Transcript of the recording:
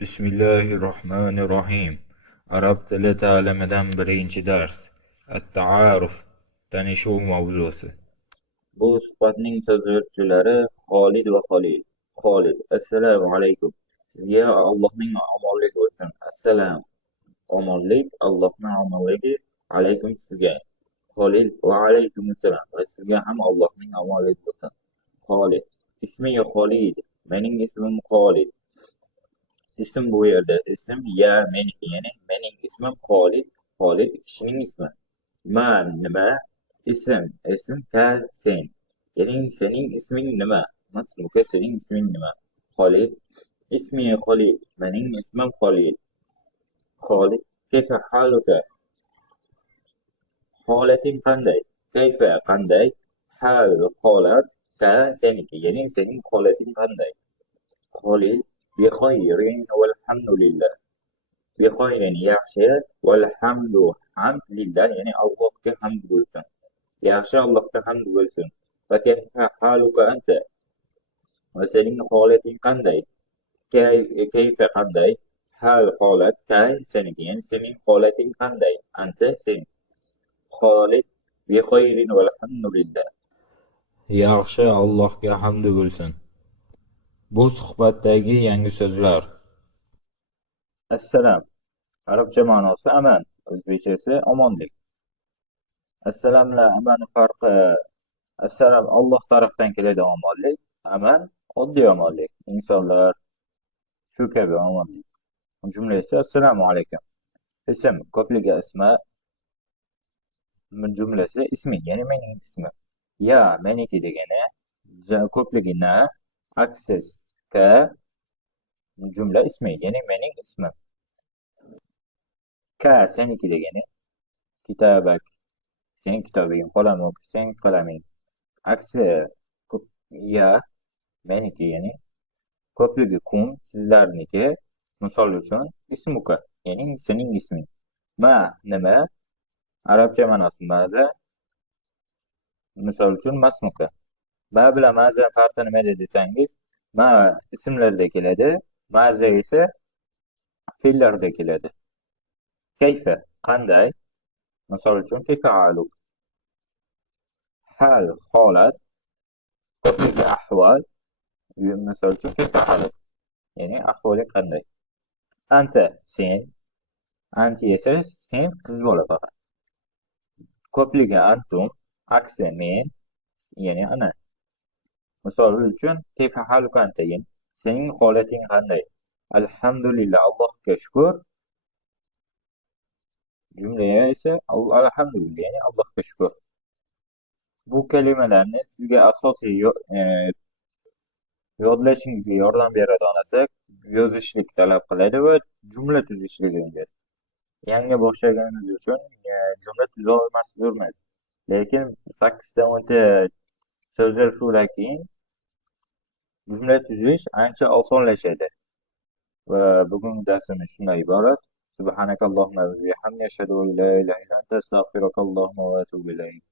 Bismillahirrohmanirrohim. Arab tili ta'limidan birinchi dars. At-ta'aruf, tanishuv mavzusi. Bu suhbatning so'z yurituvchilari Xolid va Xolil. Xolid: Assalomu alaykum. Sizga Allohning omonligi bo'lsin. Assalom. Omonlik, Allohning omonligi. Alaykum sizga. Xolil: Va alaykumussalom. Va sizga ham Allohning omonligi bo'lsin. Xolid: Ismi Xolid. Mening ismim Xolid. İsim bu yerda ism ya meniki, ya'ni mening ismim Xolid. Xolid kishining ismi. Man nima? Ism ka sen. Ya'ni sening isming nima? Masmuka, sening isming nima? Xolid: Ismi Xolid. Mening ismim Xolid. Xolid: Kayfa haluka? Holating qanday? Kayfa qanday? Hal holat ka seniki, ya'ni sening holating qanday? Xolid: Bixayrin valhamdulillah. Bixayrin yaxshi, valhamdu hamd lillah, ya'ni Allohga hamd bo'lsin. Yaxshi, Allohga hamd bo'lsin. Va kayfa haluka anta? Va sening holating qanday? Kayfa qanday? Hal holat kay seniki, ya'ni sening holating qanday? Anta sen. Xolid: Bixayrin valhamdulillah. Yaxshi, Allohga hamd bo'lsin. Bu suhbatdagi yangi so'zlar. Assalom. Arabcha ma'nosi aman, o'zbekchasi omonlik. Assalom bilan aman farqi: assalom Alloh tarafdan keladi omonlik, aman oddiy omonlik, insonlar shu kabi omonlik. Jumla esa assalomu alaykum. Ism ko'pligi ismi, jumlasi ismi, ya'ni mening ismim. Ya meniki degani, ko'pligi na, access ka, jumla ismi, ya'ni mening ismim. Ka seniki degani, kitabak sening kitobing, qalamuk sening qalaming. Aksi ya meniki, ya'ni ko'pligi kun sizlarniki. Misol uchun ismuka, ya'ni sening isming. Ma nima? Arabcha ma'nosi maza. Misol uchun masmuka. Ma bilan maza farqi nimada desangiz, ma ismlarda keladi, maza esa fe'llarda keladi. Kayfa qanday? Misol uchun kayfa haluk. Hal holat, ko'pligi ahvol. Misol uchun kayfa haluk, ya'ni ahvoling qanday? Anta sen. Anti esa sen qiz bola faqat. Ko'pligi antum, aksi men, ya'ni ana. Misol uchun kayfa haluka anta, ya'ni sening holating qanday? Alhamdulillah, Allohga shukr. Jumla esa alhamdulillah, ya'ni Allohga shukr. Bu kalimalarni sizga asosiy yodlashingizga yordam beradigan narsa yozishlik talab qiladi va jumla tuzishligingiz. Yangi boshlaganimiz uchun jumla tuza olmasligimiz. Lekin 8-10 so'zlar shundan keyin jumla tuzish ancha osonlashadi. Va bugungi darsimiz shundan iborat. Subhanakallohumma va bihamdika ashhadu an la ilaha illa anta astaghfiruka va atubu ilayk.